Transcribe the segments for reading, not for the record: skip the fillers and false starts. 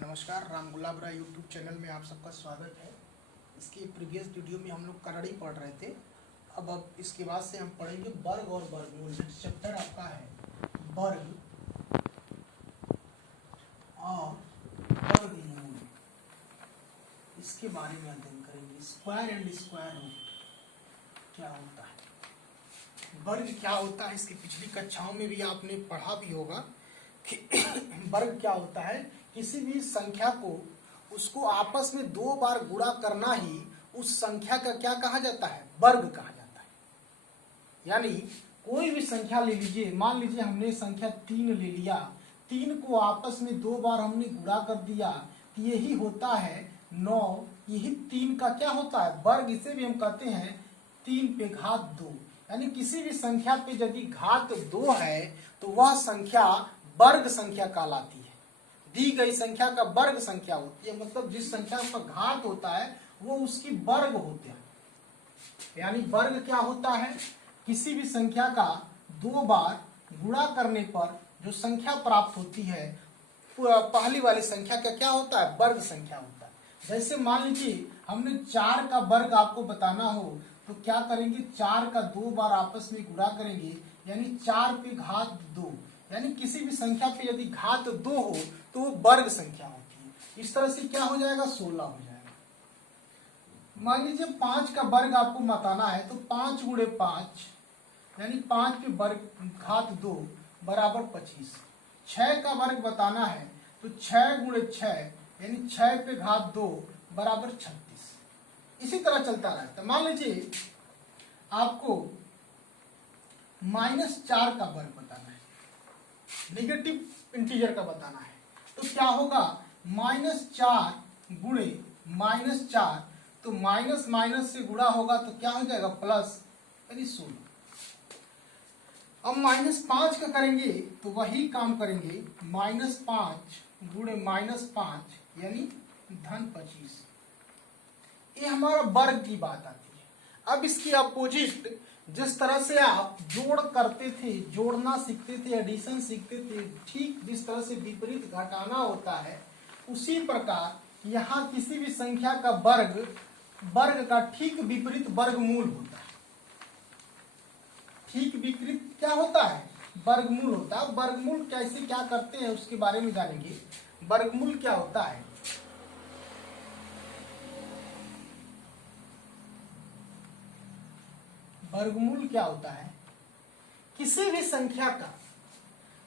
नमस्कार, राम गुलाब राय YouTube channel में आप सबका स्वागत है। इसके प्रीवियस वीडियो में हम लोग करड़ी पढ़ रहे थे। अब इसके बाद से हम पढ़ेंगे वर्ग और वर्गमूल। नेक्स्ट चैप्टर आपका है वर्ग और वर्गमूल। इसके बारे में अध्ययन करेंगे। स्क्वायर एंड स्क्वायर रूट क्या होता है, वर्ग क्या होता है। इसकी पिछली कक्षाओं में भी आपने पढ़ा भी होगा कि वर्ग क्या होता है। किसी भी संख्या को उसको आपस में दो बार गुणा करना ही उस संख्या का क्या कहा जाता है, वर्ग कहा जाता है। यानी कोई भी संख्या ले लीजिए, मान लीजिए हमने संख्या 3 ले लिया, 3 को आपस में दो बार हमने गुणा कर दिया, यही होता है 9। यही 3 का क्या होता है, वर्ग। इसे भी हम कहते हैं 3 पे घात 2। यानी किसी भी संख्या पे यदि घात 2 है तो वह संख्या वर्ग संख्या कहलाती है। दी गई संख्या का वर्ग संख्या होती है, मतलब जिस संख्या का घात होता है वो उसकी वर्ग होते हैं। यानी वर्ग क्या होता है, किसी भी संख्या का दो बार गुणा करने पर जो संख्या प्राप्त होती है, पहली वाली संख्या का क्या होता है, वर्ग संख्या होता है। जैसे मान लीजिए हमने 4 का वर्ग आपको बताना हो तो क्या करेंगे, 4 का दो बार आपस में गुणा करेंगे, यानी 4 पे घात 2। यानी किसी भी संख्या पे यदि घात 2 हो तो वो वर्ग संख्या होती है। इस तरह से क्या हो जाएगा, 16 हो जाएगा। मान लीजिए 5 का वर्ग आपको बताना है तो 5 गुणे 5 यानी 5 पे वर्ग घात 2 बराबर 25। 6 का वर्ग बताना है तो 6 गुणे 6 यानी 6 पे घात 2 बराबर 36। इसी तरह चलता रहता है। मान लीजिए आपको -4 का वर्ग बताना है, नेगेटिव इंटीजर का बताना है, तो क्या होगा, -4 गुणे -4, तो माइनस माइनस से गुणा होगा तो क्या हो जाएगा, प्लस, यानी 16। अब -5 का करेंगे तो वही काम करेंगे, -5 गुणे -5 यानी धन 25। ये हमारा वर्ग की बात आती है। अब इसकी अपोजिट, जिस तरह से आप जोड़ करते थे, जोड़ना सीखते थे, एडिशन सीखते थे, ठीक जिस तरह से विपरीत घटाना होता है, उसी प्रकार यहाँ किसी भी संख्या का वर्ग का ठीक विपरीत वर्गमूल होता है। ठीक विपरीत क्या होता है, वर्गमूल होता है। वर्गमूल कैसे क्या करते हैं उसके बारे में जानेंगे। वर्गमूल क्या होता है, वर्गमूल क्या होता है, किसी भी संख्या का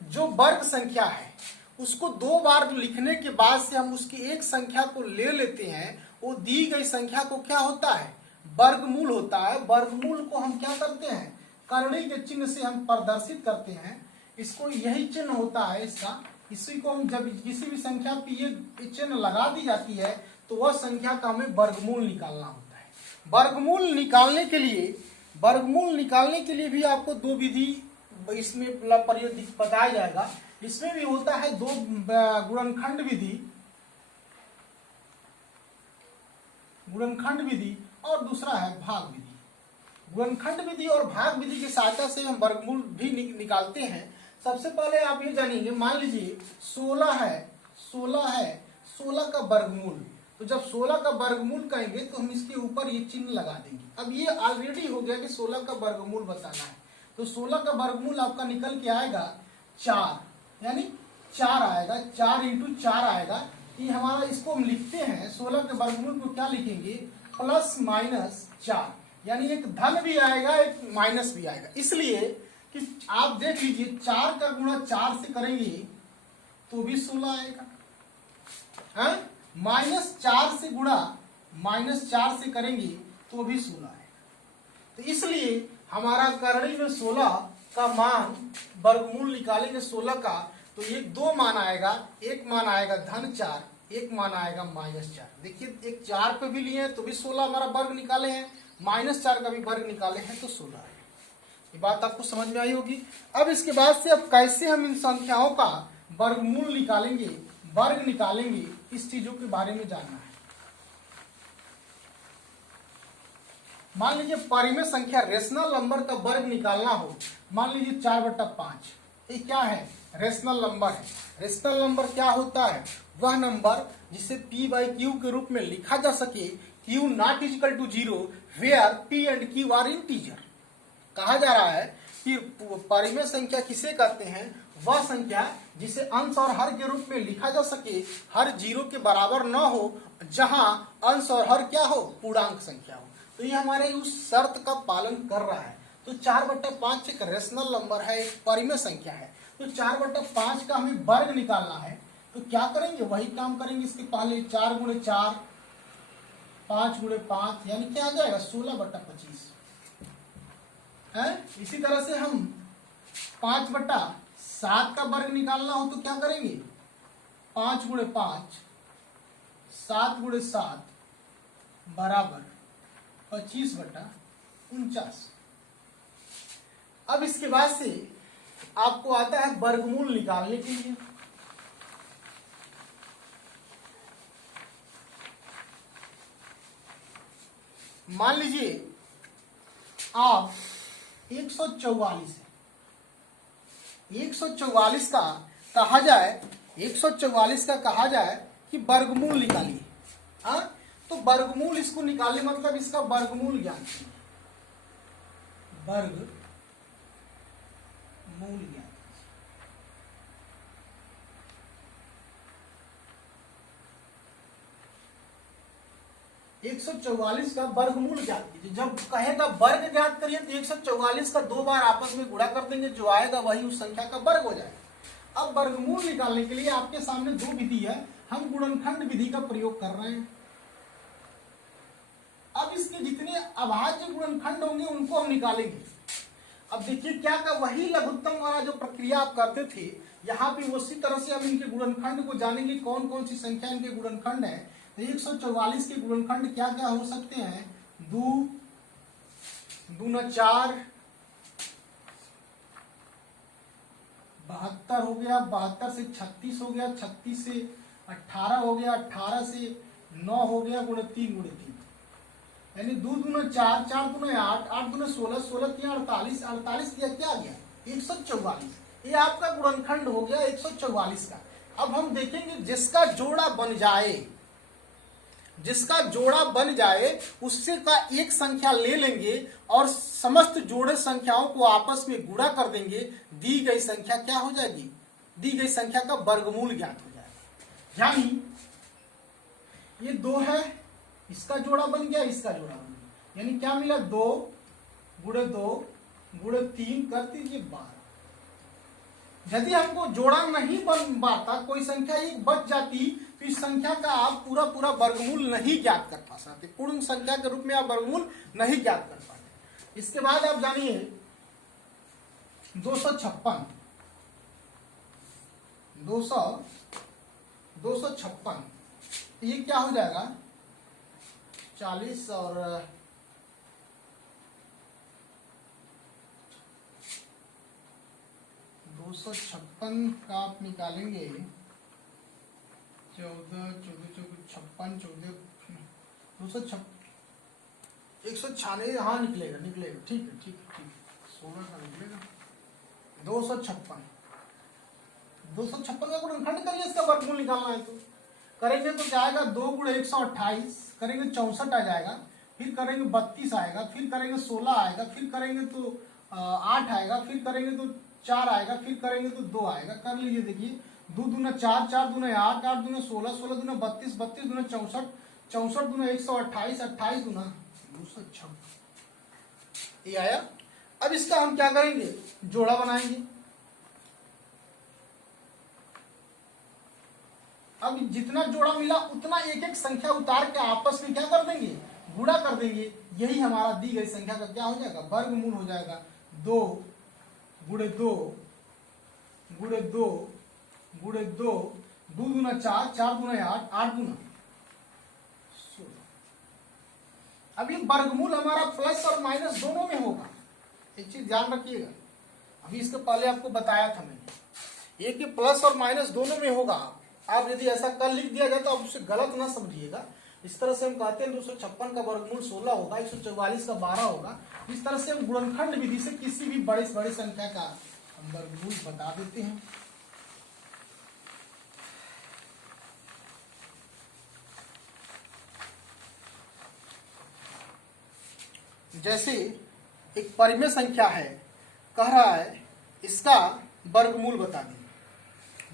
जो वर्ग संख्या है उसको दो बार लिखने के बाद से हम उसकी एक संख्या को ले लेते हैं, वो दी गई संख्या को क्या होता है, वर्गमूल होता है। वर्गमूल को हम क्या करते हैं, करड़ी के चिन्ह से हम प्रदर्शित करते हैं। इसको यही चिन्ह होता है इसका। इसी को हम जब किसी भी संख्या पे ये चिन्ह लगा दी जाती है तो वह संख्या का हमें वर्गमूल निकालना होता है। वर्गमूल निकालने के लिए भी आपको दो विधि इसमें प्रयोग बताया जाएगा। इसमें भी होता है दो गुणनखंड विधि और दूसरा है भाग विधि। गुणनखंड विधि और भाग विधि की सहायता से हम वर्गमूल भी निकालते हैं। सबसे पहले आप ये जानिए, मान लीजिए 16 है, 16 का वर्गमूल। तो जब 16 का वर्गमूल कहेंगे तो हम इसके ऊपर ये चिन्ह लगा देंगे। अब ये ऑलरेडी हो गया कि 16 का वर्गमूल बताना है, तो 16 का वर्गमूल आपका निकल के आएगा 4, यानी 4 आएगा, 4 × 4 आएगा। ये हमारा, इसको हम लिखते हैं 16 के वर्गमूल को क्या लिखेंगे, +-4, यानी एक धन भी आएगा एक माइनस भी आएगा। इसलिए कि आप देख लीजिए 4 का गुणा 4 से करेंगे तो भी 16 आएगा, -4 से गुणा -4 से करेंगे तो भी 16 आएगा। तो इसलिए हमारा करड़ी में 16 का मान, वर्गमूल निकालेंगे 16 का, तो ये दो मान आएगा। एक मान आएगा धन 4, एक मान आएगा -4। देखिए एक 4 पे भी लिए हैं तो भी 16 हमारा वर्ग निकाले हैं, -4 का भी वर्ग निकाले हैं तो 16 आएगा। ये बात आपको समझ में आई होगी। अब इसके बाद से अब कैसे हम इन संख्याओं का वर्गमूल निकालेंगे, वर्ग निकालेंगे, इस चीजों के बारे में जानना है। मान लीजिए परिमेय संख्या, रेशनल नंबर का वर्ग निकालना हो, मान लीजिए 4/5, ये क्या है, रेशनल नंबर है। रेशनल नंबर क्या होता है? वह नंबर जिसे p बाई क्यू के रूप में लिखा जा सके, q not equal to 0 where p and q are integer. कहा जा रहा है कि परिमेय संख्या किसे कहते हैं? वह संख्या जिसे अंश और हर के रूप में लिखा जा सके, हर 0 के बराबर न हो, जहां अंश और हर क्या हो? पूर्णांक संख्या हो। तो ये हमारे उस शर्त का पालन कर रहा है। तो 4/5 एक रेशनल नंबर है, एक परिमेय संख्या है। तो 4/5 का हमें वर्ग निकालना है। तो क्या करेंगे? वही काम करेंगे। इसके पहले 4 × 4, 5 × 5, यानी क्या आ जाएगा? 16/25 है। इसी तरह से हम 5/7 का वर्ग निकालना हो तो क्या करेंगे? 5 × 5, 7 × 7 बराबर 25/49। अब इसके बाद से आपको आता है वर्गमूल निकालने के लिए। मान लीजिए आप 144 है, 144 का कहा जाए, 144 का कहा जाए कि वर्गमूल निकालिए। हाँ, तो वर्गमूल इसको निकालने मतलब इसका वर्गमूल ज्ञान कीजिए। वर्गमूल ज्ञान 144 का वर्गमूल ज्ञात कीजिए। जब कहेगा वर्ग ज्ञात करिए तो 144 का 2 बार आपस में गुणा कर देंगे, जो आएगा वही उस संख्या का वर्ग हो जाएगा। अब वर्गमूल निकालने के लिए आपके सामने 2 विधि है, हम गुणनखंड विधि का प्रयोग कर रहे हैं। अब इसके जितने अभाज्य गुणनखंड होंगे उनको हम निकालेंगे। अब देखिए क्या का वही लघुत्तम वाला जो प्रक्रिया आप करते थे, यहाँ पे उसी तरह से हम इनके गुणनखंड को जानेंगे, कौन कौन सी संख्या इनके गुणनखंड है। 144 के गुणनखंड क्या क्या हो सकते हैं? 2 × 4 72 हो गया, 72 से 36 हो गया, 36 से 18 हो गया, 18 से 9 हो गया, × 3 × 3, यानी 2 × 4, 4 × 8, 8 × 16, 16 × 48, 48 दिया क्या आ गया? 144। ये आपका गुणनखंड हो गया 144 का। अब हम देखेंगे जिसका जोड़ा बन जाए, जिसका जोड़ा बन जाए उससे का एक संख्या ले लेंगे और समस्त जोड़े संख्याओं को आपस में गुणा कर देंगे, दी गई संख्या क्या हो जाएगी? दी गई संख्या का वर्गमूल ज्ञात हो जाएगा। यानी ये 2 है, इसका जोड़ा बन गया, इसका जोड़ा बन गया, यानी क्या मिला? 2 × 2 × 3 कर दीजिए 12। यदि हमको जोड़ा नहीं बन पाता, कोई संख्या एक बच जाती, तो इस संख्या का आप पूरा पूरा वर्गमूल नहीं ज्ञात कर पा सकते, पूर्ण संख्या के रूप में आप वर्गमूल नहीं ज्ञात कर पाते। इसके बाद आप जानिए 256, 256 ये क्या हो जाएगा? 40 और 256 का आप निकालेंगे 14, 56, 14, 196, हाँ निकलेगा, ठीक है 16 का निकलेगा। 256 का गुणनखंड करिए, इसका वर्गमूल निकालना है तो करेंगे तो जाएगा 2 × 128, करेंगे 64 आ जाएगा, फिर करेंगे 32 आएगा, फिर करेंगे 16 आएगा, फिर करेंगे तो 8 आएगा, फिर करेंगे तो 4 आएगा, फिर करेंगे तो 2 आएगा। कर लीजिए, देखिए 2 × 4, 4 × 8, 8 × 16, 16 × 32, 32 × 64, 64 × 128, 28 × 256 ये आया। अब इसका हम क्या करेंगे? जोड़ा बनाएंगे। अब जितना जोड़ा मिला उतना एक एक संख्या उतार के आपस में क्या कर देंगे? गुणा कर देंगे। यही हमारा दी गई संख्या का क्या हो जाएगा? वर्गमूल हो जाएगा। 2 × 2 × 2 × 2, 2 × 4, 4 × 8, 8 × 16। अब ये वर्गमूल हमारा प्लस और माइनस दोनों में होगा, एक चीज ध्यान रखिएगा। अभी इसके पहले आपको बताया था मैंने, एक प्लस और माइनस दोनों में होगा। आप यदि ऐसा कर लिख दिया जाए तो आप उसे गलत ना समझिएगा। इस तरह से हम कहते हैं 256 का वर्गमूल 16 होगा, 144 का 12 होगा। इस तरह से हम गुणनखंड विधि से किसी भी बड़े से बड़ी संख्या का हम वर्गमूल बता देते हैं। जैसे एक परिमेय संख्या है, कह रहा है इसका वर्गमूल बता दें।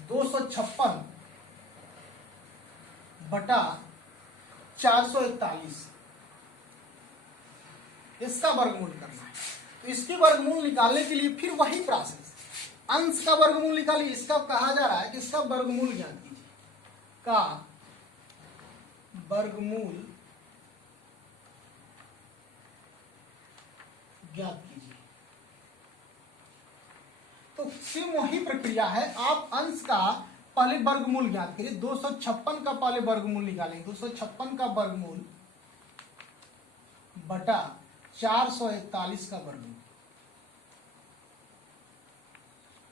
256 बटा 441 इसका वर्गमूल करना है। तो इसके वर्गमूल निकालने के लिए फिर वही प्रोसेस, अंश का वर्गमूल निकालिए। इसका कहा जा रहा है कि इसका वर्गमूल ज्ञात कीजिए, का वर्गमूल ज्ञात कीजिए। तो सेम वही प्रक्रिया है, आप अंश का पहले वर्गमूल ज्ञात करिए। 256 का पहले वर्गमूल निकालेंगे, 256 का वर्गमूल बटा 441 का वर्गमूल।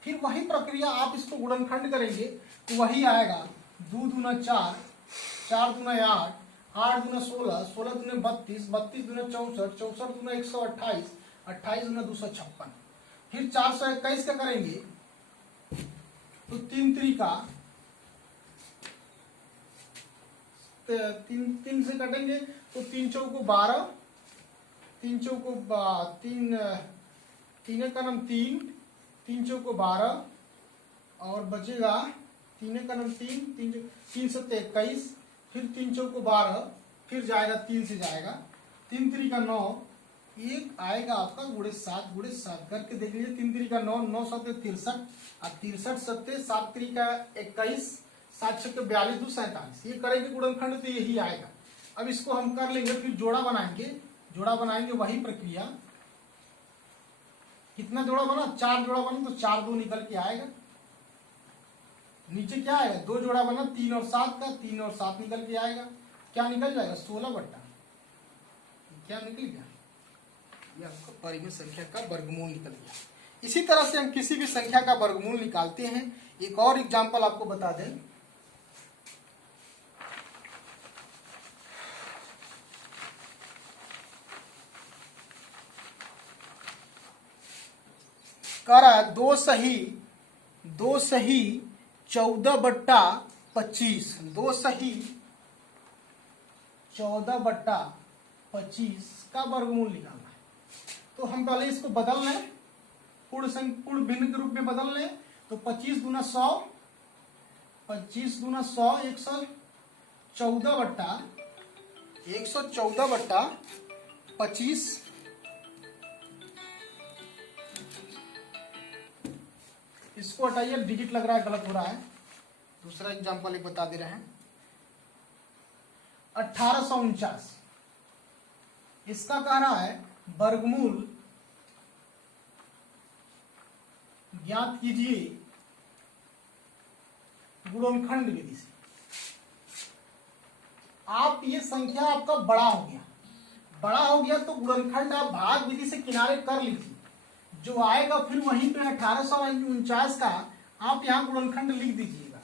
फिर वही प्रक्रिया आप इसको गुणनखंड करेंगे तो वही आएगा। 2 दूना 4, 4 दूना 8, 8 दूना 16, 16 दूना 32, 32 दूना 64, 64 दूना 128, 28 दूना 256। फिर 421 का करेंगे तो 3 त्रिका 3 से कटेंगे तो 3 चौको 12, 3 चौको 3, 3 का नाम 3, 3 चौको 12 और बचेगा 3 का नाम 3, 3 से 21, फिर 3 चौको 12, फिर जाएगा 3 से जाएगा 3 त्रिका 9, एक आएगा आपका गुणे 7 करके देख लीजिए। 3 त्रिका 9, 9 7 63 और 63 सत्ते 7 त्रिका 21, 7 छक्के 42, 2 47। ये करेंगे गुणनखंड तो यही आएगा। अब इसको हम कर लेंगे, फिर जोड़ा बनाएंगे वही प्रक्रिया। कितना जोड़ा बना? 4 जोड़ा बना, तो 4 2 निकल के आएगा। नीचे क्या आएगा? 2 जोड़ा बना 3 और 7 का, 3 और 7 निकल के आएगा। क्या निकल जाएगा? 16 बट्टा क्या निकल गया? ये आपका परिमेय संख्या का वर्गमूल निकल गया। इसी तरह से हम किसी भी संख्या का वर्गमूल निकालते हैं। एक और एग्जांपल आपको बता दें। कह रहा है 2 सही 14 बट्टा 25, 2 सही 14 बट्टा 25 का वर्गमूल निकालना है। तो हम पहले इसको बदल लें, पूर्ण भिन्न के रूप में बदल लें। तो 25 दूना 100, 25 दूना 100 114 बट्टा 25। इसको हटाइए, डिजिट लग रहा है, गलत हो रहा है। दूसरा एग्जांपल एक बता दे रहे हैं। 1849 इसका कह रहा है वर्गमूल ज्ञात कीजिए गुणनखंड विधि से। आप ये संख्या आपका बड़ा हो गया तो गुणनखंड आप भाग विधि से किनारे कर लीजिए। जो आएगा फिर वहीं पे 1849 का आप यहाँ गुणनखंड लिख दीजिएगा।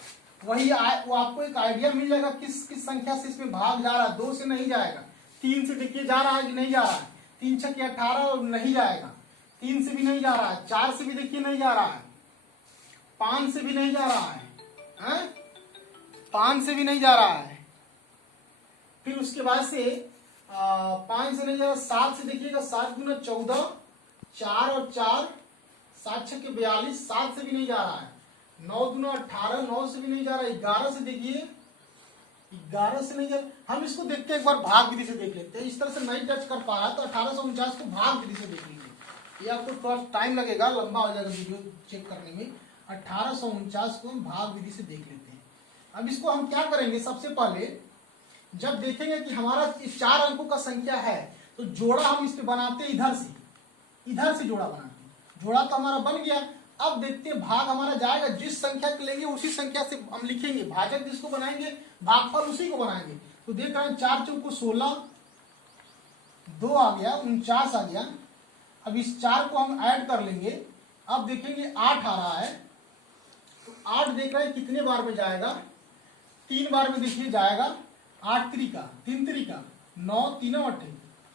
वो आपको एक आइडिया मिल जाएगा किस संख्या से इसमें भाग जा रहा है। 2 से नहीं जाएगा, 3 से देखिए जा रहा है कि नहीं जा रहा है। 3 छक्के 18 नहीं जाएगा, 3 से भी नहीं जा रहा है, 4 से भी देखिए नहीं जा रहा है, 5 से भी नहीं जा रहा है, 5 से भी नहीं जा रहा है। फिर उसके बाद से 5 से नहीं जा रहा, 7 से देखिएगा, 7 दूना 14, 4 और 4, 7 छक्के 42, 7 से भी नहीं जा रहा है। 9 दूना 18, 9 से भी नहीं जा रहा है। 11 से देखिए, 11 से नहीं जा रहा। हम इसको देख के एक बार भाग विधि से देख लेते हैं। इस तरह से नहीं टच कर पा रहा तो 1849 को भाग विधि से देख लीजिए। ये आपको थोड़ा टाइम लगेगा, लंबा हो जाएगा वीडियो चेक करने में। 1849 को हम भाग विधि से देख लेते हैं। अब इसको हम क्या करेंगे, सबसे पहले जब देखेंगे कि हमारा 4 अंकों का संख्या है तो जोड़ा हम इस पे बनाते हैं, इधर से जोड़ा बनाते हैं। जोड़ा तो हमारा बन गया। अब देखते हैं भाग हमारा जाएगा, जिस संख्या को लेंगे उसी संख्या से हम लिखेंगे। भाजक जिसको बनाएंगे भागफल उसी को बनाएंगे। तो देख रहे हैं 4 चौको 16, 2 आ गया, 49 आ गया। अब इस 4 को हम ऐड कर लेंगे। अब देखेंगे 8 आ रहा है, तो 8 देख रहे हैं कितने बार में जाएगा, 3 बार में देखिए जाएगा। 8 त्रिका 3 त्रिका 9, 3 8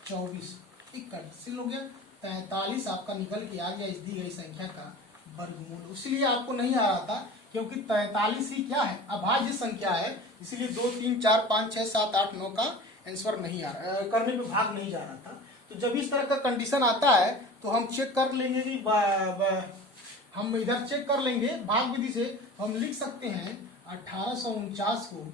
24, 41 हो गया। 43 आपका निकल के आ गया इस दी गई संख्या का वर्गमूल। इसलिए आपको नहीं आ रहा था क्योंकि 43 ही क्या है, अभाज्य संख्या है। इसलिए 2 3 4 5 6 7 8 9 का आंसर नहीं आ रहा, करने पे भाग नहीं जा रहा था। तो जब इस तरह का कंडीशन आता है तो हम चेक कर लेंगे कि हम इधर चेक कर लेंगे भाग विधि से। हम लिख सकते हैं 1849 को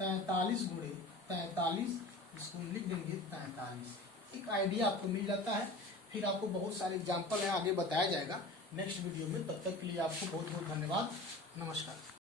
43 गुणे 43, इसको लिख देंगे 43। एक आइडिया आपको मिल जाता है। फिर आपको बहुत सारे एग्जाम्पल है आगे बताया जाएगा नेक्स्ट वीडियो में। तब तक के लिए आपको बहुत बहुत धन्यवाद। नमस्कार।